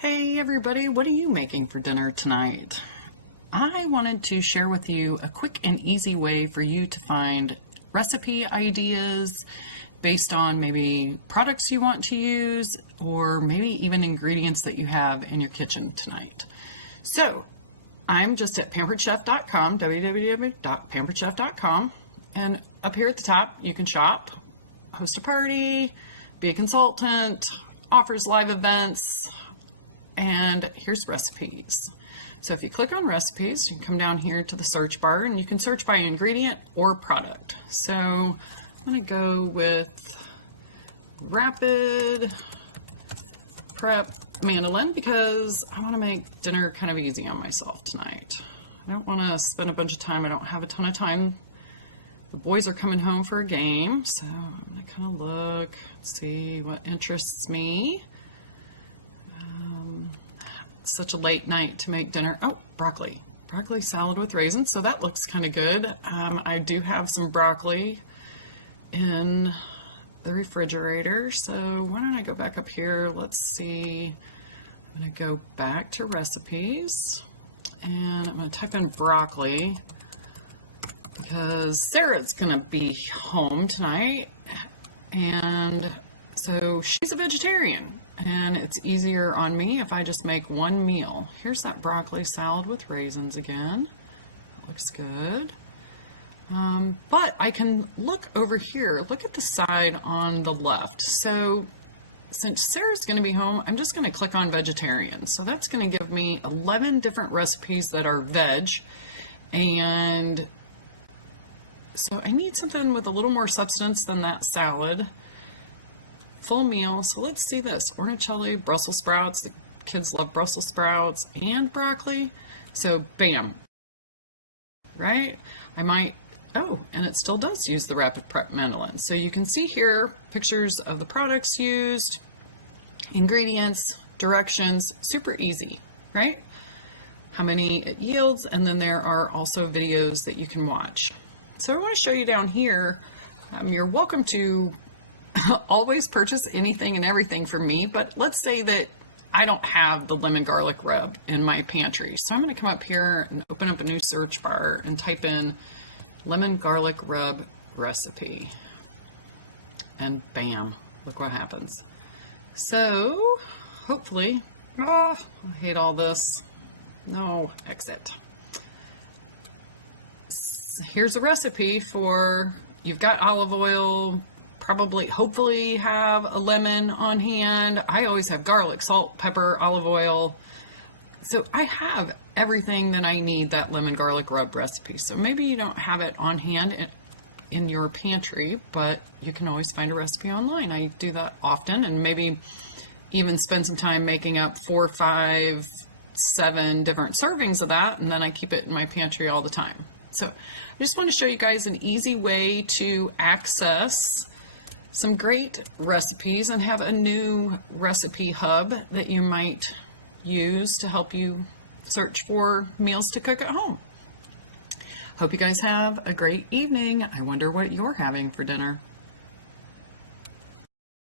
Hey everybody, what are you making for dinner tonight? I wanted to share with you a quick and easy way for you to find recipe ideas based on maybe products you want to use or maybe even ingredients that you have in your kitchen tonight. So I'm just at pamperedchef.com, www.pamperedchef.com, and up here at the top you can shop, host a party, be a consultant, offers live events, and here's recipes. So if you click on recipes, you can come down here to the search bar and you can search by ingredient or product. So I'm going to go with rapid prep mandolin because I want to make dinner kind of easy on myself tonight. I don't want to spend a bunch of time. I don't have a ton of time. The boys are coming home for a game, so I'm going to kind of look, see what interests me. Such a late night to make dinner. Oh, broccoli salad with raisins, so that looks kind of good. I do have some broccoli in the refrigerator, so why don't I go back up here? Let's see. I'm going to go back to recipes and I'm going to type in broccoli because Sarah's going to be home tonight, and so she's a vegetarian. And it's easier on me if I just make one meal. Here's that broccoli salad with raisins again. That looks good. But I can look over here. Look at the side on the left. So since Sarah's going to be home, I'm just going to click on vegetarian. So that's going to give me 11 different recipes that are veg. And so I need something with a little more substance than that salad. Full meal. So let's see this. Ornicelli, Brussels sprouts. The kids love Brussels sprouts and broccoli. So bam. Right? I might, oh, and it still does use the rapid prep mandolin. So you can see here pictures of the products used, ingredients, directions, super easy, right? How many it yields, and then there are also videos that you can watch. So I want to show you down here, you're welcome to always purchase anything and everything from me, but let's say that I don't have the lemon garlic rub in my pantry. So I'm going to come up here and open up a new search bar and type in lemon garlic rub recipe. And bam, look what happens. So hopefully, I hate all this. No, exit. Here's a recipe for, you've got olive oil, probably, hopefully have a lemon on hand. I always have garlic, salt, pepper, olive oil. So I have everything that I need, that lemon garlic rub recipe. So maybe you don't have it on hand in your pantry, but you can always find a recipe online. I do that often, and maybe even spend some time making up 4, 5, 7 different servings of that, and then I keep it in my pantry all the time. So I just want to show you guys an easy way to access some great recipes and have a new recipe hub that you might use to help you search for meals to cook at home. Hope you guys have a great evening. I wonder what you're having for dinner.